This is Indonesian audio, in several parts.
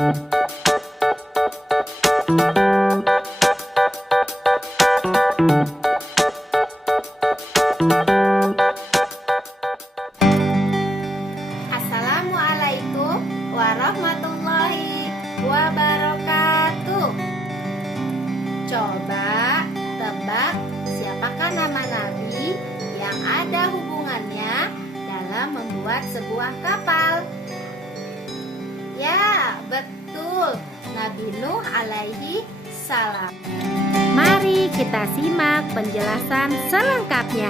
Assalamualaikum warahmatullahi wabarakatuh. Coba tebak siapakah nama nabi yang ada hubungannya dalam membuat sebuah kapal? Ya, betul, Nabi Nuh alaihi salam. Mari kita simak penjelasan selengkapnya.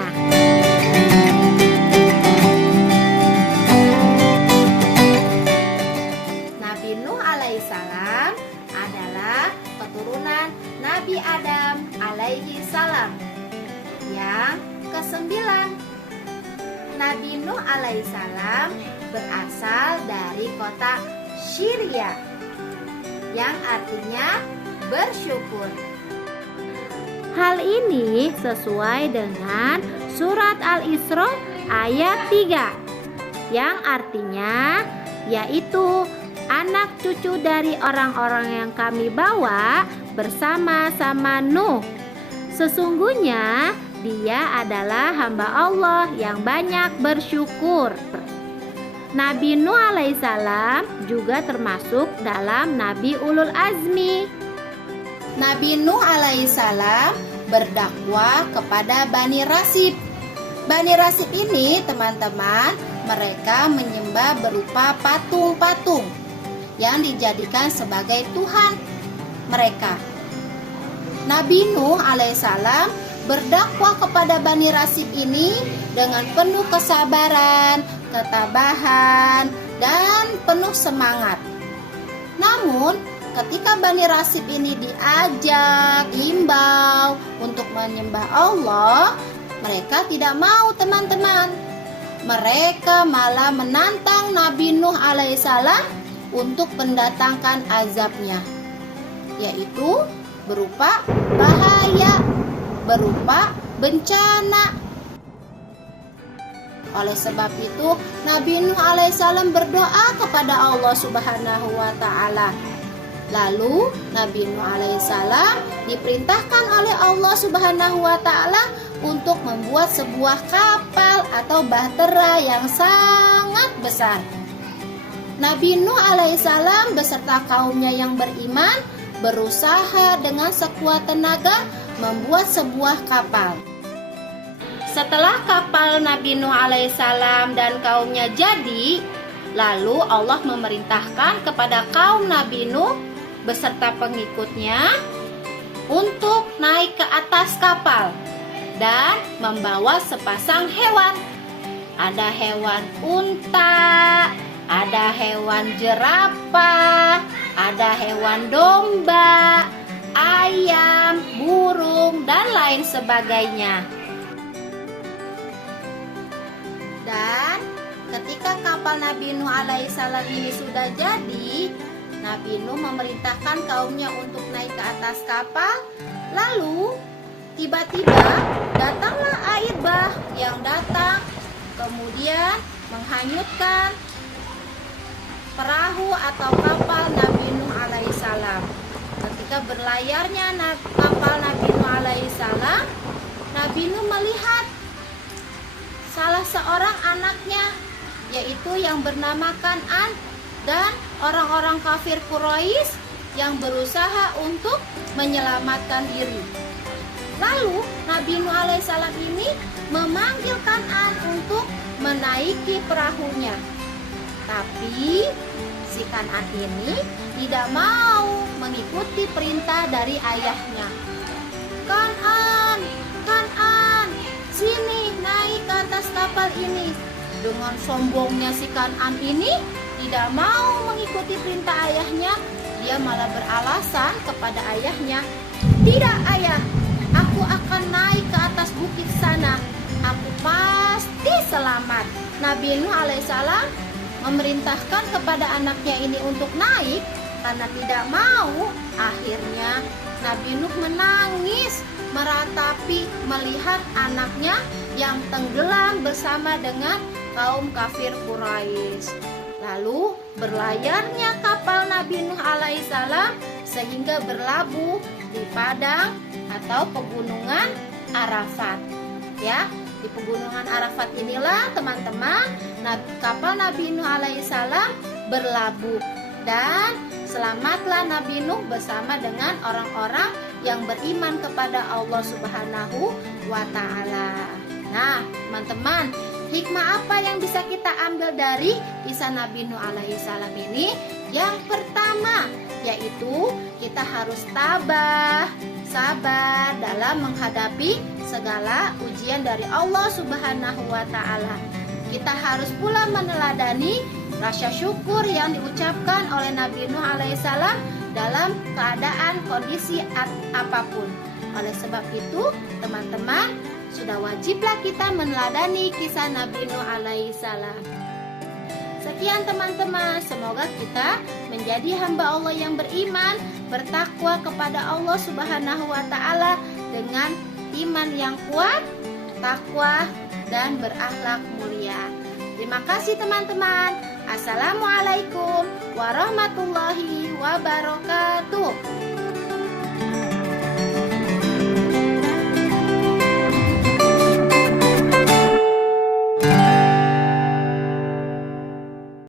Nabi Nuh alaihi salam adalah keturunan Nabi Adam alaihi salam. Yang kesembilan, Nabi Nuh alaihi salam berasal dari kota Syria, yang artinya bersyukur. Hal ini sesuai dengan surat Al-Isra ayat 3, yang artinya yaitu anak cucu dari orang-orang yang kami bawa bersama-sama Nuh. Sesungguhnya dia adalah hamba Allah yang banyak bersyukur. Nabi Nuh alaihissalam juga termasuk dalam Nabi Ulul Azmi. Nabi Nuh alaihissalam berdakwah kepada Bani Rasib. Bani Rasib ini, teman-teman, mereka menyembah berupa patung-patung yang dijadikan sebagai Tuhan mereka. Nabi Nuh alaihissalam berdakwah kepada Bani Rasib ini dengan penuh kesabaran, ketabahan, dan penuh semangat. Namun, ketika Bani Rasib ini diajak, diimbau untuk menyembah Allah, mereka tidak mau, teman-teman. Mereka malah menantang Nabi Nuh alaihissalam untuk mendatangkan azabnya, yaitu berupa bahaya, berupa bencana. Oleh sebab itu, Nabi Nuh alaihissalam berdoa kepada Allah Subhanahu wa ta'ala. Lalu Nabi Nuh alaihissalam diperintahkan oleh Allah Subhanahu wa ta'ala untuk membuat sebuah kapal atau bahtera yang sangat besar. Nabi Nuh alaihissalam beserta kaumnya yang beriman berusaha dengan sekuat tenaga membuat sebuah kapal. Setelah kapal Nabi Nuh alaihissalam dan kaumnya jadi, lalu Allah memerintahkan kepada kaum Nabi Nuh beserta pengikutnya untuk naik ke atas kapal dan membawa sepasang hewan. Ada hewan unta, ada hewan jerapah, ada hewan domba, ayam, burung, dan lain sebagainya. Dan ketika kapal Nabi Nuh alaihissalam ini sudah jadi, Nabi Nuh memerintahkan kaumnya untuk naik ke atas kapal. Lalu tiba-tiba datanglah air bah yang datang, kemudian menghanyutkan perahu atau kapal Nabi Nuh alaihissalam. Ketika berlayarnya kapal Nabi Nuh alaihissalam, Nabi Nuh melihat salah seorang anaknya, yaitu yang bernama Kan'an, dan orang-orang kafir Quraisy yang berusaha untuk menyelamatkan diri. Lalu Nabi Nuh alaihissalam ini memanggil Kan'an untuk menaiki perahunya. Tapi si Kan'an ini tidak mau mengikuti perintah dari ayahnya. Kan'an, Kan'an, sini naik ke atas kapal ini. Dengan sombongnya si Kan'an ini tidak mau mengikuti perintah ayahnya. Dia malah beralasan kepada ayahnya, "Tidak ayah, aku akan naik ke atas bukit sana. Aku pasti selamat." Nabi Nuh alaihissalam memerintahkan kepada anaknya ini untuk naik karena tidak mau. Akhirnya Nabi Nuh menangis meratapi melihat anaknya yang tenggelam bersama dengan kaum kafir Quraisy. Lalu berlayarnya kapal Nabi Nuh alaihissalam sehingga berlabuh di padang atau pegunungan Arafat. Ya, di pegunungan Arafat inilah teman-teman kapal Nabi Nuh alaihissalam berlabuh, dan selamatlah Nabi Nuh bersama dengan orang-orang yang beriman kepada Allah Subhanahu wa Ta'ala. Nah, teman-teman, hikmah apa yang bisa kita ambil dari kisah Nabi Nuh alaihissalam ini? Yang pertama, yaitu kita harus sabar dalam menghadapi segala ujian dari Allah Subhanahu wa Ta'ala. Kita harus pula meneladani rasa syukur yang diucapkan oleh Nabi Nuh alaihissalam dalam keadaan kondisi apapun. Oleh sebab itu, teman-teman, sudah wajiblah kita meneladani kisah Nabi Nuh alaihissalam. Sekian teman-teman, semoga kita menjadi hamba Allah yang beriman, bertakwa kepada Allah Subhanahu wa Ta'ala dengan iman yang kuat, takwa, dan berakhlak mulia. Terima kasih teman-teman. Assalamualaikum warahmatullahi wabarakatuh.